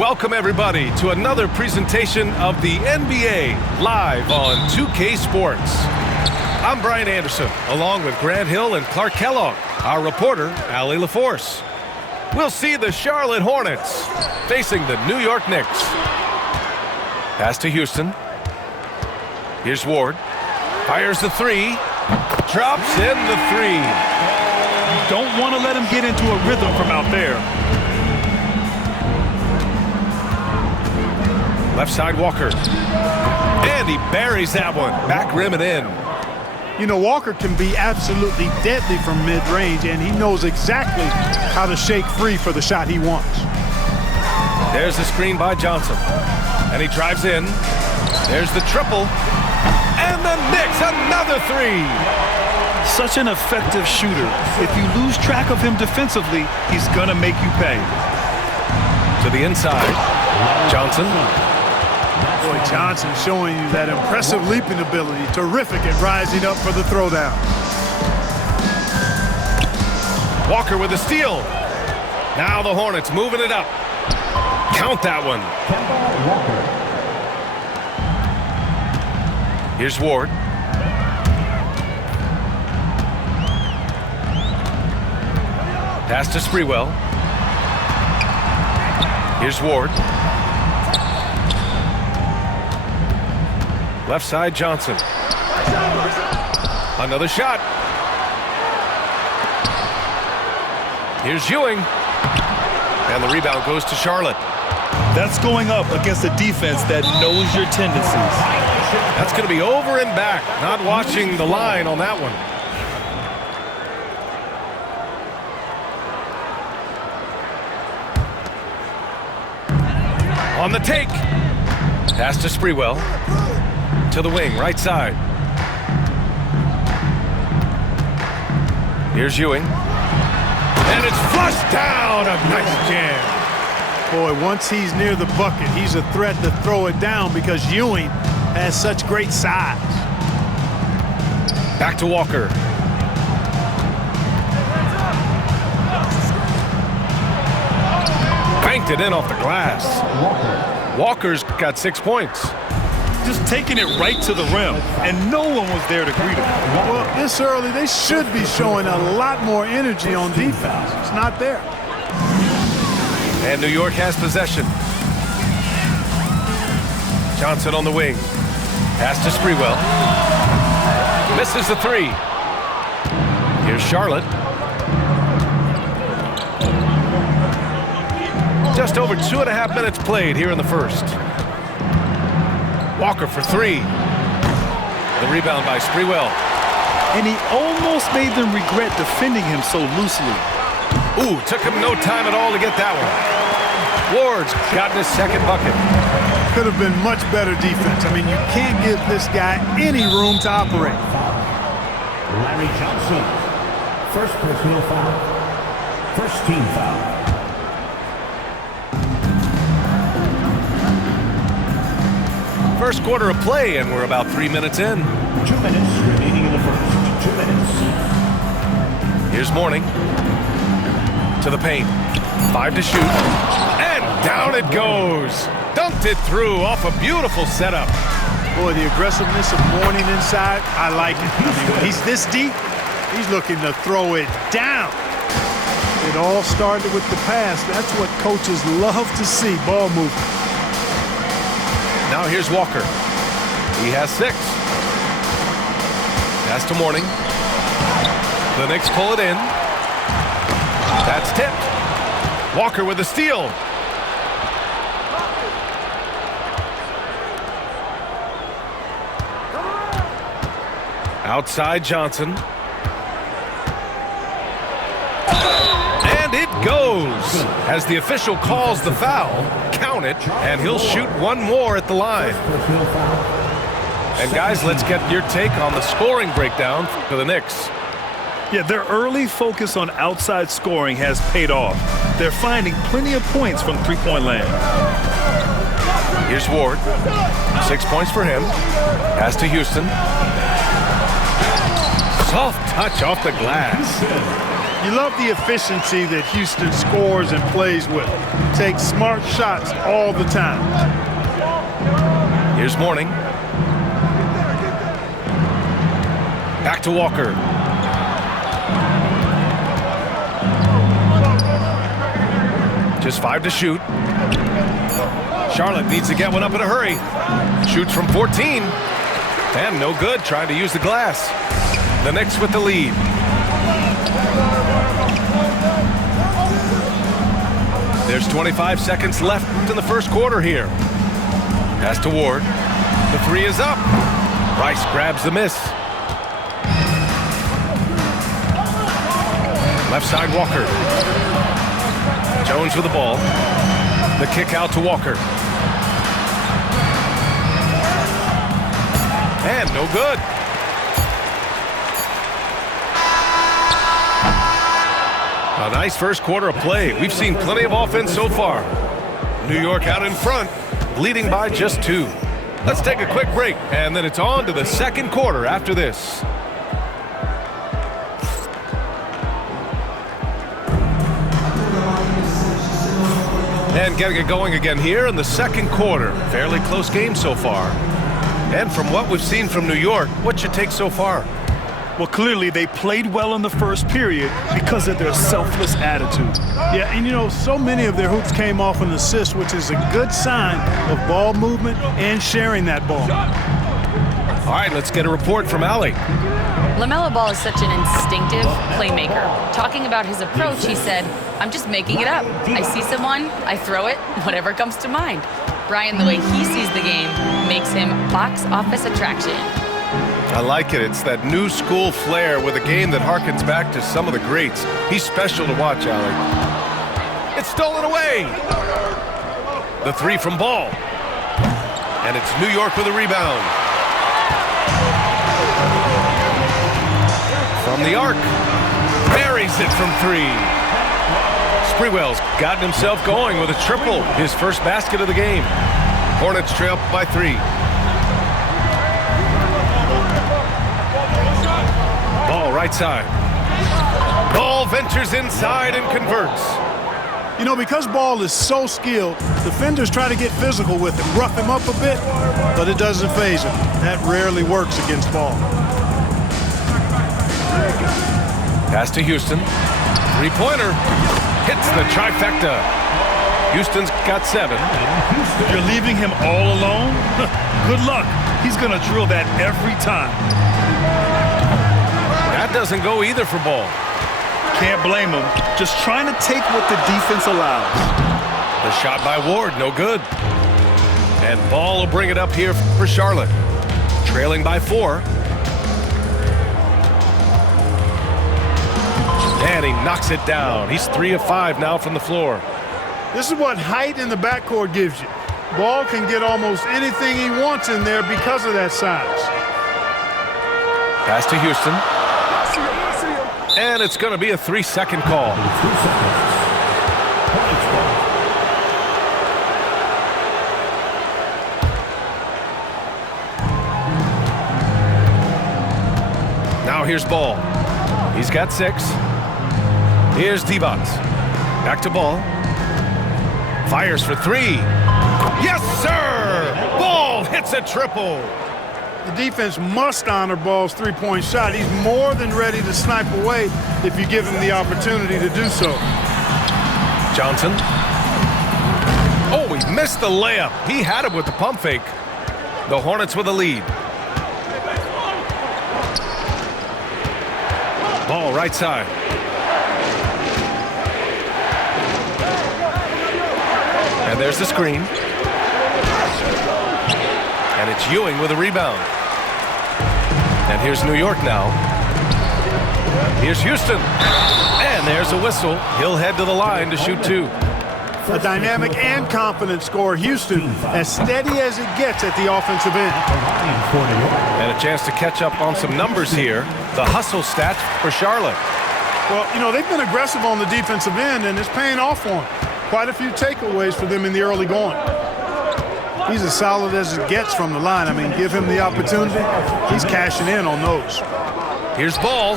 Welcome, everybody, to another presentation of the NBA live on 2K Sports. I'm Brian Anderson, along with Grant Hill and Clark Kellogg, our reporter, Allie LaForce. We'll see the Charlotte Hornets facing the New York Knicks. Pass to Houston. Here's Ward. Fires the three. Drops in the three. You don't want to let him get into a rhythm from out there. Left side, Walker. And he buries that one. Back rim and in. You know, Walker can be absolutely deadly from mid-range, and he knows exactly how to shake free for the shot he wants. There's the screen by Johnson. And he drives in. There's the triple. And the Knicks, another three. Such an effective shooter. If you lose track of him defensively, he's going to make you pay. To the inside. Johnson. Boy, Johnson showing you that impressive leaping ability. Terrific at rising up for the throwdown. Walker with a steal. Now the Hornets moving it up. Count that one. Here's Ward. Pass to Sprewell. Here's Ward. Left side, Johnson. Another shot. Here's Ewing. And the rebound goes to Charlotte. That's going up against a defense that knows your tendencies. That's going to be over and back. Not watching the line on that one. On the take. Pass to Sprewell. To the wing, right side. Here's Ewing. And it's flushed down. A nice jam. Boy, once he's near the bucket, he's a threat to throw it down because Ewing has such great size. Back to Walker. Banked it in off the glass. Walker's got 6 points. Just taking it right to the rim, and no one was there to greet him. Well, this early, they should be showing a lot more energy on defense. It's not there. And New York has possession. Johnson on the wing. Pass to Sprewell. Misses the three. Here's Charlotte. Just over 2.5 minutes played here in the first. Walker for three. The rebound by Sprewell. And he almost made them regret defending him so loosely. Ooh, took him no time at all to get that one. Ward's gotten his second bucket. Could have been much better defense. I mean, you can't give this guy any room to operate. Larry Johnson, first personal foul, first team foul. First quarter of play, and we're about 3 minutes in. 2 minutes remaining in the first. 2 minutes. Here's Mourning. To the paint. 5 to shoot. And down it goes. Dunked it through off a beautiful setup. Boy, the aggressiveness of Mourning inside, I like it. I mean, when he's this deep, he's looking to throw it down. It all started with the pass. That's what coaches love to see, ball movement. Now here's Walker. He has 6. Pass to Mourning. The Knicks pull it in. That's tipped. Walker with a steal. Outside Johnson. And it goes. As the official calls the foul, count it, and he'll shoot one more at the line. And guys, let's get your take on the scoring breakdown for the Knicks. Yeah, their early focus on outside scoring has paid off. They're finding plenty of points from three-point land. Here's Ward. 6 points for him. Pass to Houston. Soft touch off the glass. You love the efficiency that Houston scores and plays with. Takes smart shots all the time. Here's Mourning. Back to Walker. Just 5 to shoot. Charlotte needs to get one up in a hurry. Shoots from 14. And no good, trying to use the glass. The Knicks with the lead. There's 25 seconds left in the first quarter here. Pass to Ward. The three is up. Rice grabs the miss. Left side, Walker. Jones with the ball. The kick out to Walker. And no good. A nice first quarter of play. We've seen plenty of offense so far. New York out in front, leading by just 2. Let's take a quick break, and then it's on to the second quarter after this. And getting it going again here in the second quarter. Fairly close game so far. And from what we've seen from New York, what's your take so far? Well, clearly they played well in the first period because of their selfless attitude. Yeah, and you know, so many of their hoops came off an assist, which is a good sign of ball movement and sharing that ball. All right, let's get a report from Allie. LaMelo Ball is such an instinctive playmaker. Talking about his approach, he said, "I'm just making it up. I see someone, I throw it, whatever comes to mind." Brian, the way he sees the game makes him box office attraction. I like it. It's that new school flair with a game that harkens back to some of the greats. He's special to watch, Allie. It's stolen away. The three from Ball. And it's New York with a rebound. From the arc. Buries it from 3. Sprewell's gotten himself going with a triple. His first basket of the game. Hornets trail by 3. Ball right side. Ball ventures inside and converts. You know, because Ball is so skilled, defenders try to get physical with him, rough him up a bit, but it doesn't faze him. That rarely works against Ball. Pass to Houston. Three-pointer. Hits the trifecta. Houston's got 7. You're leaving him all alone? Good luck. He's going to drill that every time. That doesn't go either for Ball. Can't blame him. Just trying to take what the defense allows. The shot by Ward, no good. And Ball will bring it up here for Charlotte. Trailing by 4. And he knocks it down. He's 3 of 5 now from the floor. This is what height in the backcourt gives you. Ball can get almost anything he wants in there because of that size. Pass to Houston. And it's going to be a 3-second call. 2 seconds. Hornets ball. Now here's Ball. He's got 6. Here's Divac. Back to Ball. Fires for 3. Yes, sir! Ball hits a triple. The defense must honor Ball's three-point shot. He's more than ready to snipe away if you give him the opportunity to do so. Johnson. Oh, he missed the layup. He had it with the pump fake. The Hornets with the lead. Ball right side. And there's the screen. And it's Ewing with a rebound. And here's New York now. Here's Houston. And there's a whistle. He'll head to the line to shoot 2. A dynamic and confident scorer. Houston, as steady as it gets at the offensive end. And a chance to catch up on some numbers here. The hustle stats for Charlotte. Well, you know, they've been aggressive on the defensive end, and it's paying off for them. Quite a few takeaways for them in the early going. He's as solid as it gets from the line. I mean, give him the opportunity. He's cashing in on those. Here's Ball.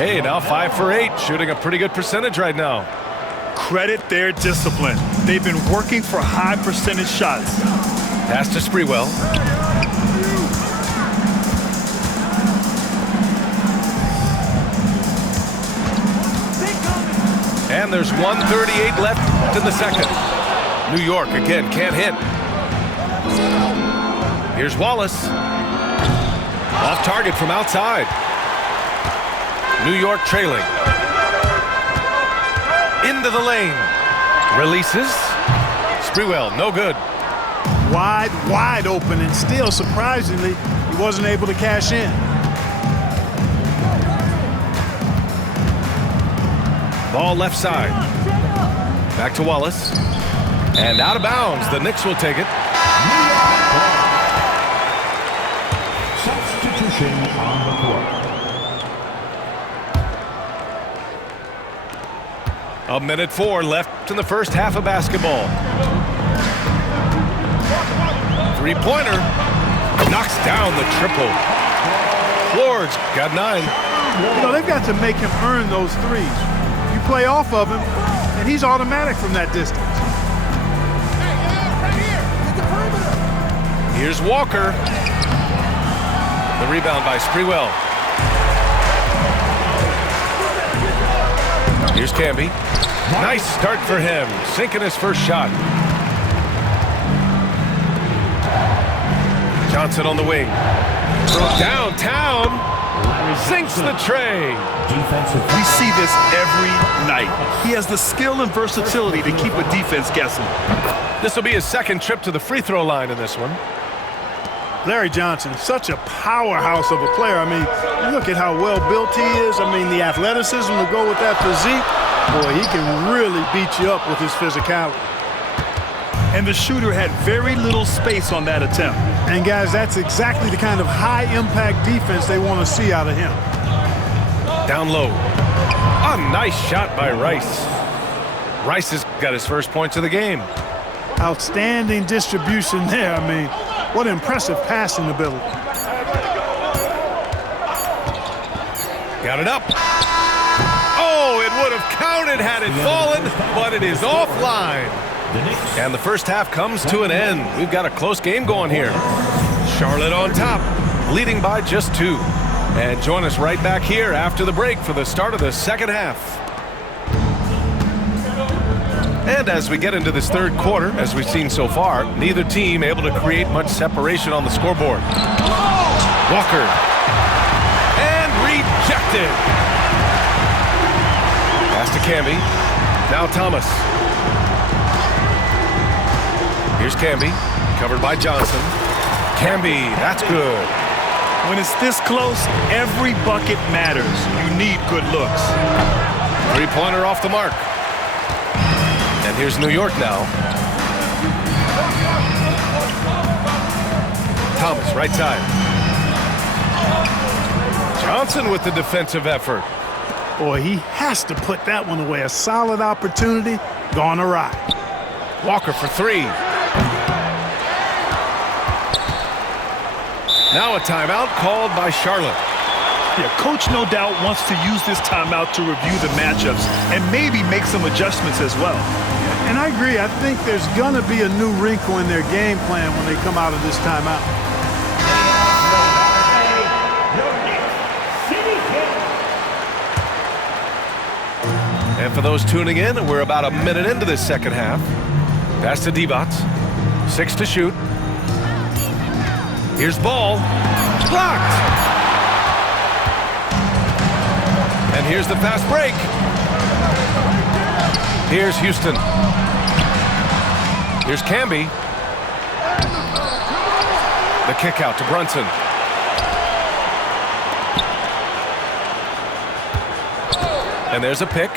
Hey, now 5 for 8, shooting a pretty good percentage right now. Credit their discipline. They've been working for high percentage shots. Pass to Sprewell. And there's 1:38 left in the second. New York again can't hit. Here's Wallace. Off target from outside. New York trailing. Into the lane. Releases. Sprewell, no good. Wide open, and still, surprisingly, he wasn't able to cash in. Ball left side. Back to Wallace. And out of bounds. The Knicks will take it. Substitution on the court. A minute 4 left in the first half of basketball. Three-pointer. Knocks down the triple. Lords got 9. You know, they've got to make him earn those threes. You play off of him, and he's automatic from that distance. Here's Walker. The rebound by Sprewell. Here's Camby. Nice start for him, sinking his first shot. Johnson on the wing. Downtown. Sinks the tray. We see this every night. He has the skill and versatility to keep a defense guessing. This will be his second trip to the free throw line in this one. Larry Johnson, such a powerhouse of a player. I mean, you look at how well built he is. I mean, the athleticism to go with that physique. Boy, he can really beat you up with his physicality. And the shooter had very little space on that attempt. And guys, that's exactly the kind of high-impact defense they want to see out of him. Down low. A nice shot by Rice. Rice has got his first points of the game. Outstanding distribution there. I mean, what impressive passing ability. Got it up. Oh, it would have counted had it fallen, but it is offline. And the first half comes to an end. We've got a close game going here. Charlotte on top, leading by just 2. And join us right back here after the break for the start of the second half. And as we get into this third quarter, as we've seen so far, neither team able to create much separation on the scoreboard. Walker. And rejected. Pass to Camby. Now Thomas. Here's Camby, covered by Johnson. Camby, that's good. When it's this close, every bucket matters. You need good looks. Three-pointer off the mark. And here's New York now. Thomas, right side. Johnson with the defensive effort. Boy, he has to put that one away. A solid opportunity, gone awry. Walker for 3. Now a timeout called by Charlotte. Yeah, coach no doubt wants to use this timeout to review the matchups and maybe make some adjustments as well. And I agree. I think there's going to be a new wrinkle in their game plan when they come out of this timeout. And for those tuning in, we're about a minute into this second half. Pass to Divac. 6 to shoot. Here's ball. Blocked. And here's the fast break. Here's Houston. Here's Camby. The kick out to Brunson. And there's a pick.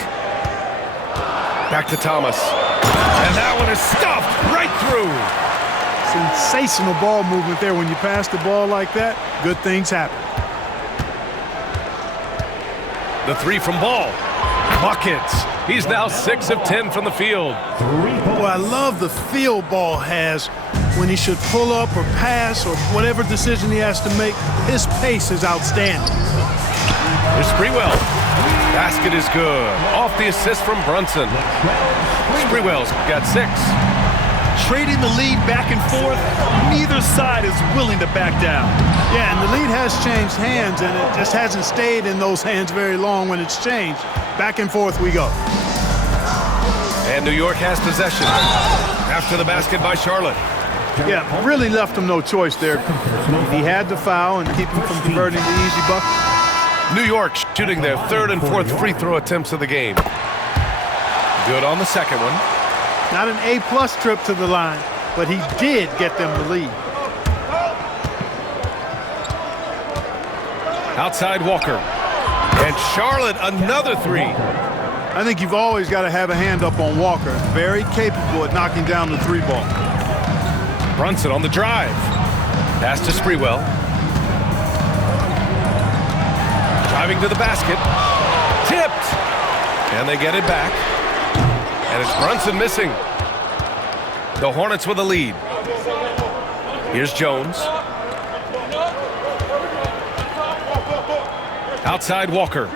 Back to Thomas. And that one is stuffed right through. Sensational ball movement there. When you pass the ball like that, good things happen. The 3 from Ball. Buckets. He's now 6 of 10 from the field. Boy, I love the feel Ball has when he should pull up or pass or whatever decision he has to make. His pace is outstanding. There's Sprewell. Basket is good. Off the assist from Brunson. Sprewell's got 6. Trading the lead back and forth, neither side is willing to back down. Yeah, and the lead has changed hands, and it just hasn't stayed in those hands very long when it's changed. Back and forth we go. And New York has possession. After the basket by Charlotte. Yeah, really left him no choice there. He had to foul and keep him from converting the easy bucket. New York shooting their 3rd and 4th free throw attempts of the game. Good on the second one. Not an A-plus trip to the line, but he did get them the lead. Outside Walker. And Charlotte, another 3. I think you've always got to have a hand up on Walker. Very capable at knocking down the 3-ball. Brunson on the drive. Pass to Sprewell. Driving to the basket. Tipped. And they get it back. And it's Brunson missing. The Hornets with a lead. Here's Jones. Outside Walker.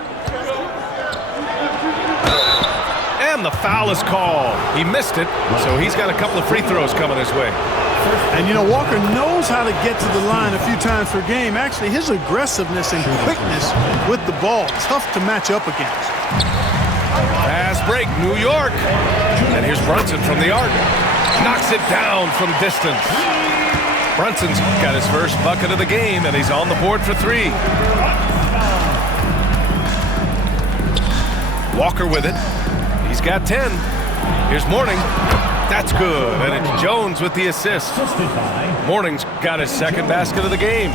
And the foul is called. He missed it, so he's got a couple of free throws coming his way. And, you know, Walker knows how to get to the line a few times per game. Actually, his aggressiveness and quickness with the ball, tough to match up against. Pass break, New York. And here's Brunson from the arc. Knocks it down from distance. Brunson's got his first bucket of the game, and he's on the board for 3. Walker with it. He's got 10. Here's Mourning. That's good. And it's Jones with the assist. Mourning's got his 2nd basket of the game.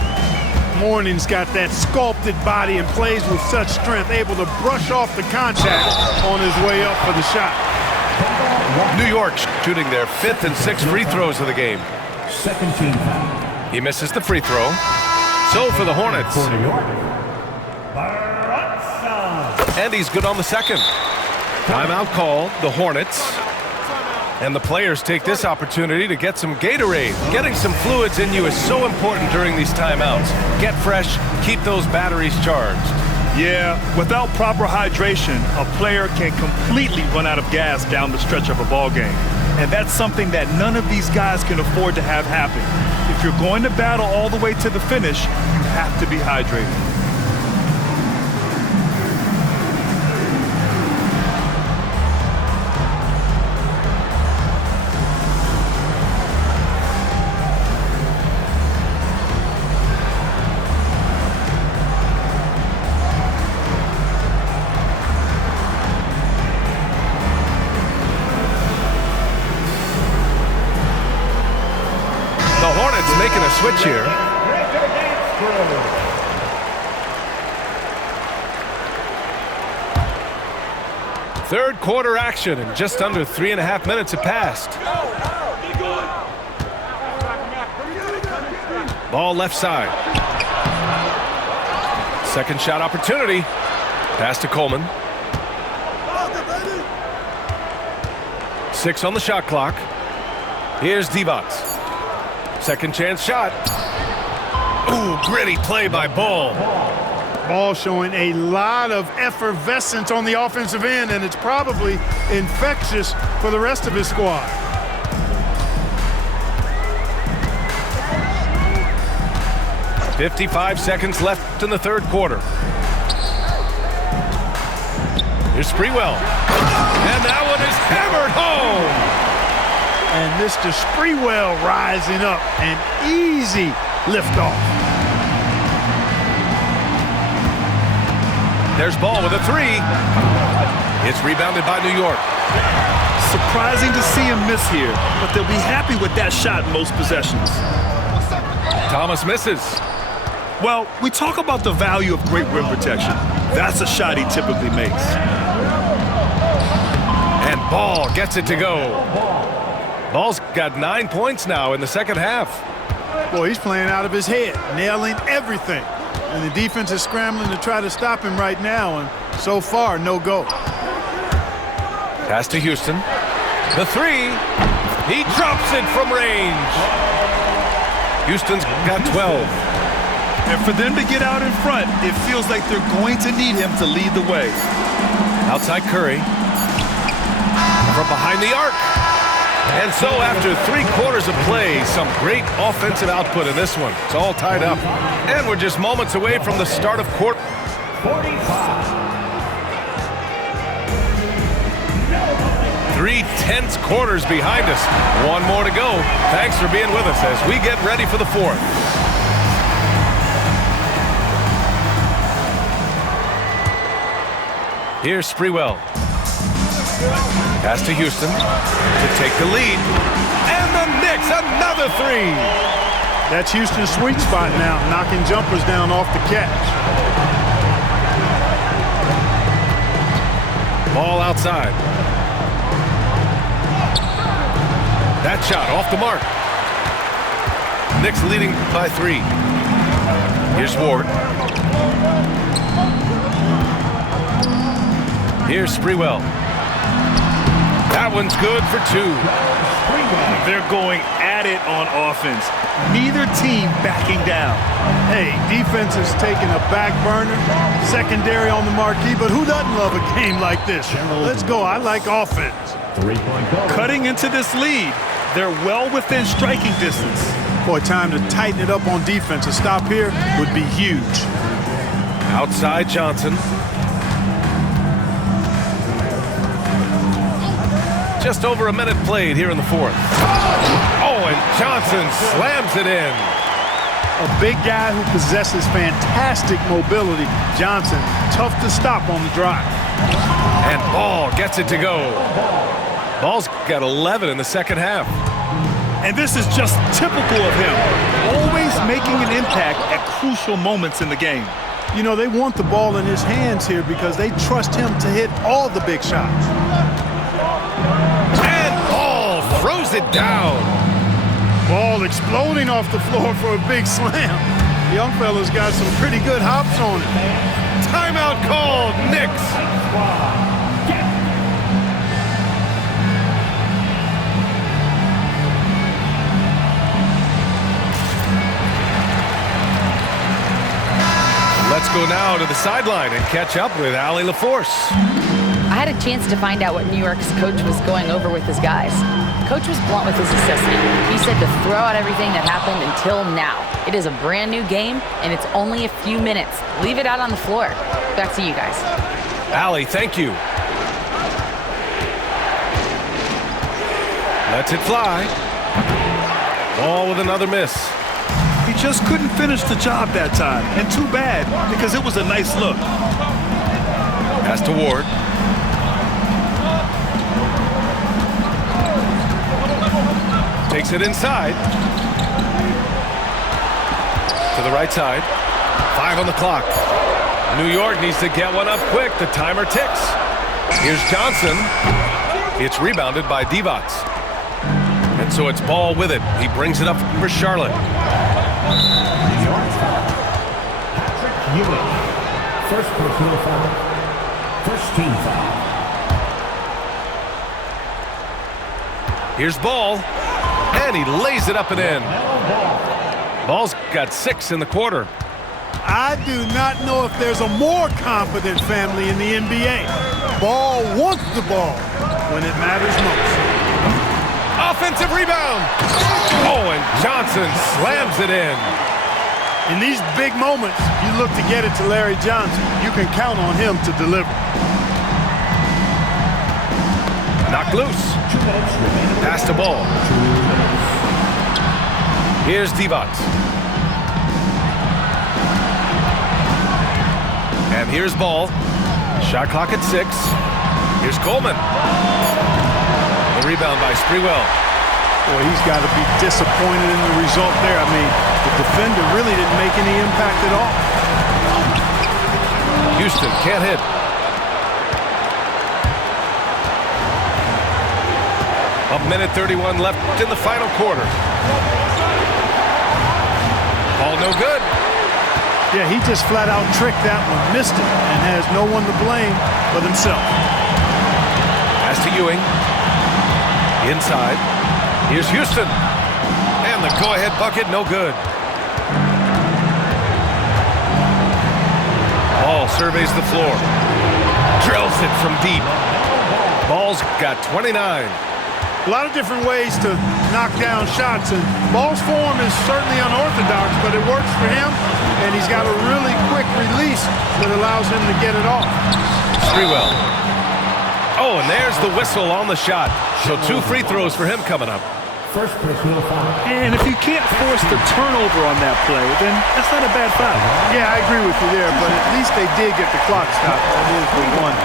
Mourning's got that sculpted body and plays with such strength, able to brush off the contact on his way up for the shot. New York shooting their 5th and 6th free throws of the game. Second team foul. He misses the free throw. So for the Hornets. For New York. And he's good on the 2nd. Timeout called, the Hornets. And the players take this opportunity to get some Gatorade. Getting some fluids in you is so important during these timeouts. Get fresh, keep those batteries charged. Yeah, without proper hydration, a player can completely run out of gas down the stretch of a ball game. And that's something that none of these guys can afford to have happen. If you're going to battle all the way to the finish, you have to be hydrated. Making a switch here. Third quarter action, and just under 3.5 minutes have passed. Ball left side. Second shot opportunity. Pass to Coleman. 6 on the shot clock. Here's Divac. Second chance shot. Ooh, gritty play by Ball. Ball showing a lot of effervescence on the offensive end, and it's probably infectious for the rest of his squad. .55 seconds left in the third quarter. Here's Sprewell. And that one is hammered home. And Mr. Sprewell rising up, an easy liftoff. There's Ball with a 3. It's rebounded by New York. Surprising to see him miss here, but they'll be happy with that shot most possessions. Thomas misses. Well, we talk about the value of great rim protection. That's a shot he typically makes. And Ball gets it to go. Ball's got 9 points now in the second half. Boy, he's playing out of his head, nailing everything. And the defense is scrambling to try to stop him right now, and so far, no go. Pass to Houston. The 3. He drops it from range. Houston's got 12. And for them to get out in front, it feels like they're going to need him to lead the way. Outside Curry. From behind the arc. And so after 3 quarters of play, some great offensive output in this one. It's all tied up. And we're just moments away from the start of quarter. 3 tense quarters behind us. 1 more to go. Thanks for being with us as we get ready for the 4th. Here's Sprewell. Pass to Houston to take the lead. And the Knicks, another 3. That's Houston's sweet spot now, knocking jumpers down off the catch. Ball outside. That shot off the mark. Knicks leading by 3. Here's Ward. Here's Sprewell. That one's good for 2. They're going at it on offense. Neither team backing down. Hey, defense is taking a back burner, secondary on the marquee, but who doesn't love a game like this? Let's go. I like offense. 3-point goal. Cutting into this lead, they're well within striking distance. Boy, time to tighten it up on defense. A stop here would be huge. Outside Johnson. Just over a minute played here in the 4th. Oh, and Johnson slams it in. A big guy who possesses fantastic mobility. Johnson, tough to stop on the drive. And Ball gets it to go. Ball's got 11 in the second half. And this is just typical of him. Always making an impact at crucial moments in the game. You know, they want the ball in his hands here because they trust him to hit all the big shots. Throws it down. Ball exploding off the floor for a big slam. The young fella's got some pretty good hops on it. Timeout called, Knicks. Let's go now to the sideline and catch up with Allie LaForce. I had a chance to find out what New York's coach was going over with his guys. Coach was blunt with his assessment. He said to throw out everything that happened until now. It is a brand new game, and it's only a few minutes. Leave it out on the floor. Back to you guys. Allie, thank you. Lets it fly. Ball with another miss. He just couldn't finish the job that time, and too bad, because it was a nice look. Pass to Ward. Takes it inside. To the right side. 5 on the clock. New York needs to get one up quick. The timer ticks. Here's Johnson. It's rebounded by Divac. And so it's Ball with it. He brings it up for Charlotte. New York foul. Patrick Ewing. First personal foul. First team foul. Here's Ball. And he lays it up and in. Ball's got 6 in the quarter. I do not know if there's a more confident family in the NBA. Ball wants the ball when it matters most. Offensive rebound. Oh, and Johnson slams it in. In these big moments, you look to get it to Larry Johnson. You can count on him to deliver. Knocked loose. Pass to Ball. Here's Divac. And here's Ball. Shot clock at 6. Here's Coleman. The rebound by Sprewell. Boy, he's got to be disappointed in the result there. I mean, the defender really didn't make any impact at all. Houston can't hit. A minute 31 left in the final quarter. Ball no good. Yeah, he just flat out tricked that one, missed it, and has no one to blame but himself. Pass to Ewing. Inside. Here's Houston. And the go-ahead bucket, no good. Ball surveys the floor. Drills it from deep. Ball's got 29. A lot of different ways to knock down shots, and Ball's form is certainly unorthodox, but it works for him, and he's got a really quick release that allows him to get it off. Sprewell. Oh, and there's the whistle on the shot. So 2 free throws for him coming up. First personal foul. And if you can't force the turnover on that play, then that's not a bad foul. Yeah, I agree with you there, but at least they did get the clock stopped. That is the one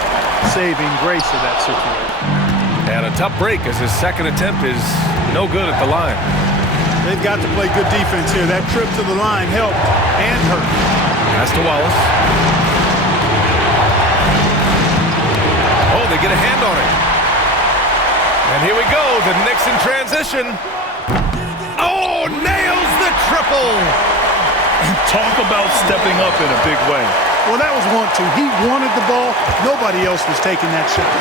saving grace of that situation. And a tough break as his second attempt is no good at the line. They've got to play good defense here. That trip to the line helped and hurt. Pass to Wallace. Oh, they get a hand on it. And here we go, the Knicks in transition. Oh, nails the triple. Talk about stepping up in a big way. Well, that was 1-2. He wanted the ball. Nobody else was taking that shot.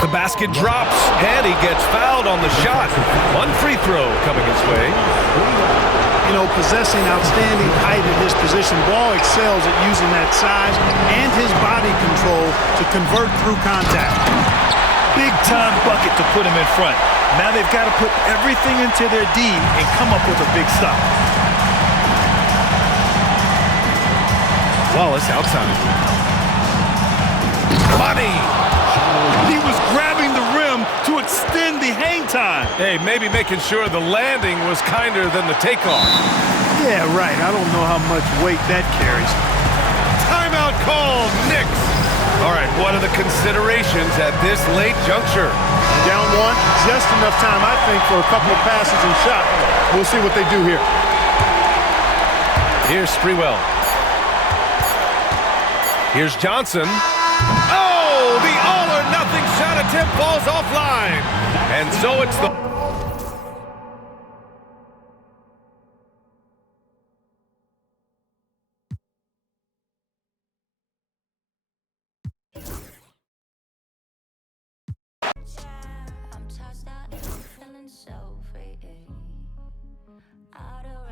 The basket drops, and he gets fouled on the shot. 1 free throw coming his way. You know, possessing outstanding height at his position, Ball excels at using that size and his body control to convert through contact. Big-time bucket to put him in front. Now they've got to put everything into their D and come up with a big stop. Wallace outside. Money! He was grabbing the rim to extend the hang time. Hey, maybe making sure the landing was kinder than the takeoff. Yeah, right. I don't know how much weight that carries. Timeout call, Knicks. All right, what are the considerations at this late juncture? Down 1, just enough time, I think, for a couple of passes and shots. We'll see what they do here. Here's Sprewell. Here's Johnson. Oh, the all-or-nothing shot attempt falls offline. And so it's the... I'm tossed out, feeling so free.